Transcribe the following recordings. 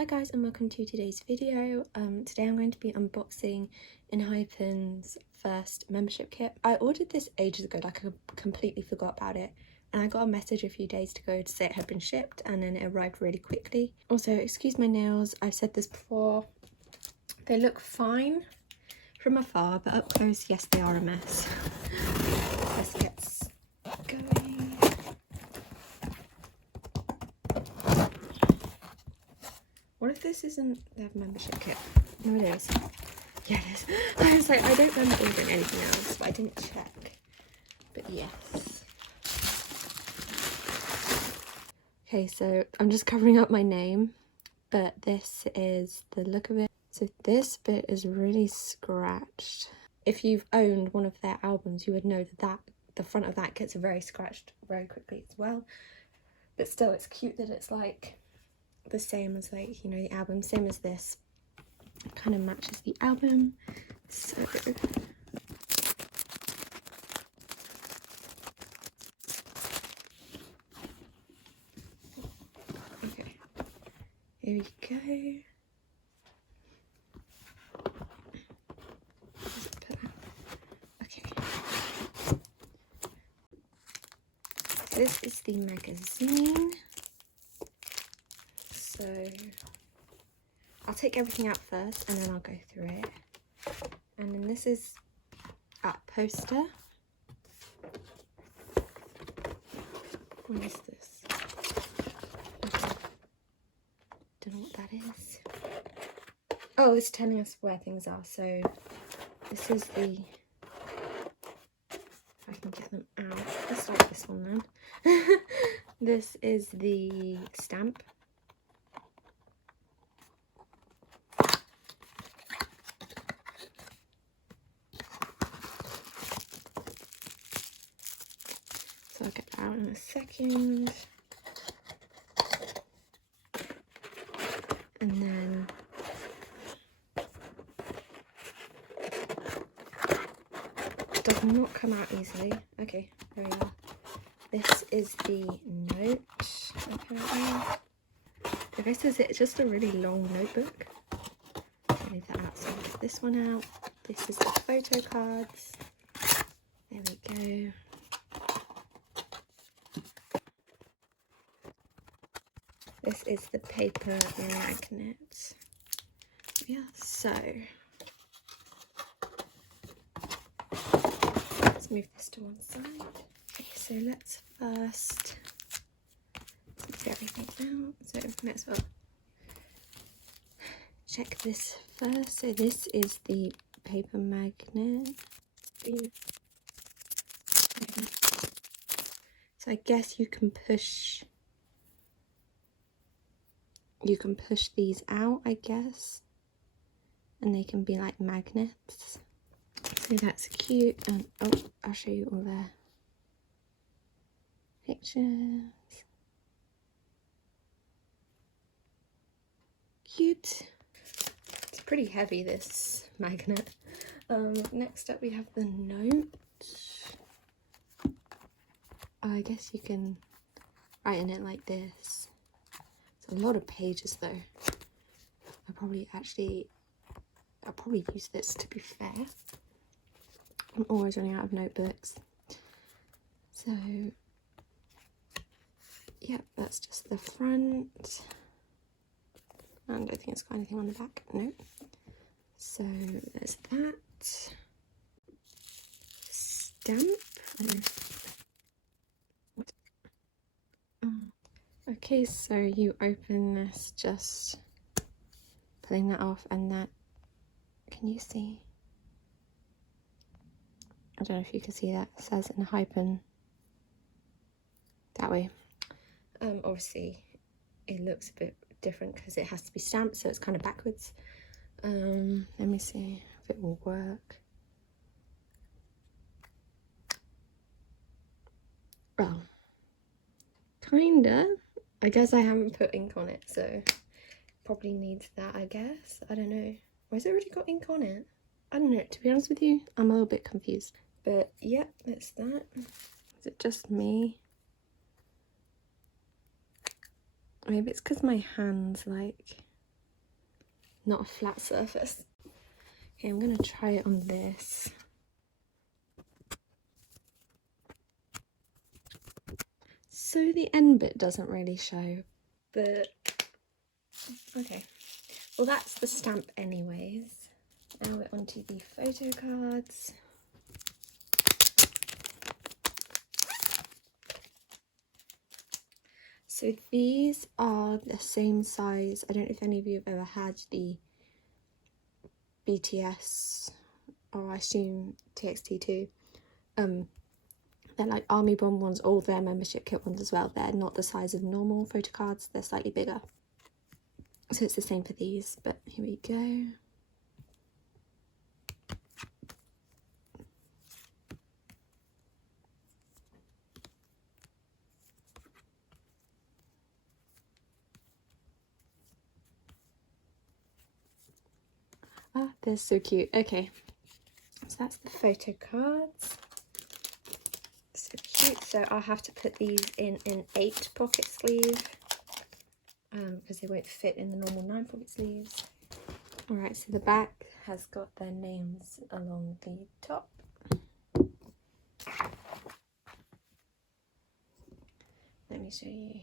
Hi guys, and welcome to today's video. Today I'm going to be unboxing enhypen's first membership kit. I ordered this ages ago, like I completely forgot about it, and I got a message a few days ago to say it had been shipped, and then it arrived really quickly. Also, excuse my nails, I've said this before, they look fine from afar, but up close, yes, they are a mess. Let's get going. What if this isn't their membership kit? No, it is. Yeah, it is. I was like, I don't remember ordering anything else, but I didn't check. But yes. Okay, so I'm just covering up my name, but this is the look of it. So this bit is really scratched. If you've owned one of their albums, you would know that the front of that gets very scratched very quickly as well. But still, it's cute that it's like the same as, like, you know, the album, same as this. It kind of matches the album. So okay, here we go. Okay, this is the magazine. So I'll take everything out first and then I'll go through it. And then this is a poster. What is this? Okay. Don't know what that is. Oh, it's telling us where things are. So this is the, if I can get them out. Let's start with this one then. This is the stamp. So I'll get that out in a second. And then it does not come out easily. Okay, there we are. This is the note, apparently. Okay, so it's just a really long notebook. I'll leave that out. So I'll get this one out. This is the photo cards. There we go. This is the paper magnet. Yeah, so let's move this to one side. Okay, so let's first get everything out. So might as well check this first. So this is the paper magnet. So I guess you can push these out, I guess, and they can be like magnets. So that's cute. And oh, I'll show you all their pictures. Cute. It's pretty heavy, this magnet. Next up we have the note. I guess you can write in it like this. It's a lot of pages though. I'll probably use this, to be fair. I'm always running out of notebooks. So yep, that's just the front. And I don't think it's got anything on the back. No. So there's that. Stamp. Okay, so you open this, just pulling that off, and that, can you see? I don't know if you can see that. It says enhypen that way. Obviously it looks a bit different because it has to be stamped, so it's kind of backwards. Let me see if it will work. Well, kinda. I guess I haven't put ink on it, so probably needs that, I guess. I don't know. Why has it already got ink on it? I don't know, to be honest with you, I'm a little bit confused. But yeah, that's that. Is it just me? Maybe it's because my hands, like, not a flat surface. Okay, I'm gonna try it on this. So the end bit doesn't really show, but okay. Well, that's the stamp anyways. Now we're onto the photo cards. So these are the same size. I don't know if any of you have ever had the BTS, or I assume TXT too. They're like Army Bomb ones, all their membership kit ones as well. They're not the size of normal photo cards, they're slightly bigger. So it's the same for these, but here we go. Ah, they're so cute. Okay, so that's the photo cards. So cute. So I'll have to put these in an 8 pocket sleeve because they won't fit in the normal 9 pocket sleeves. Alright, so the back has got their names along the top. Let me show you.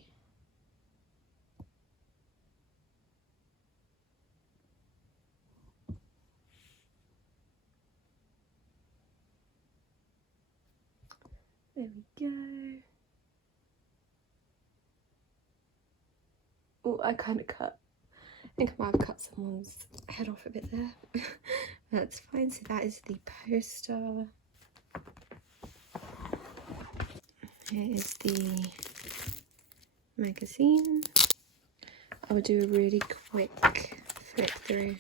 There we go. Oh, I kind of cut. I think I might have cut someone's head off a bit there. That's fine. So that is the poster. Here is the magazine. I will do a really quick flip through.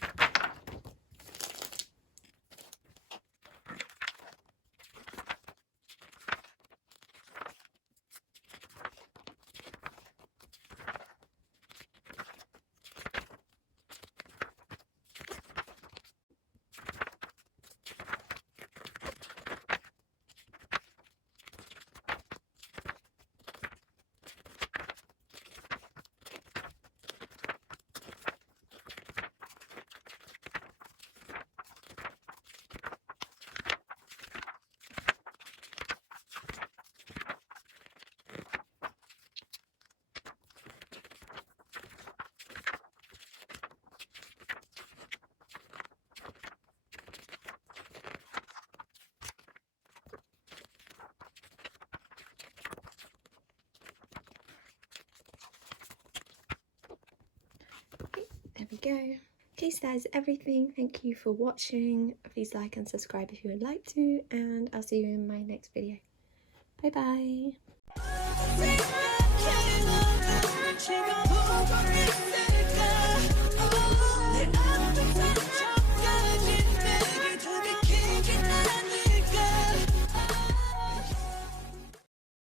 There we go. Okay, so that is everything. Thank you for watching. Please like and subscribe if you would like to, and I'll see you in my next video. Bye bye.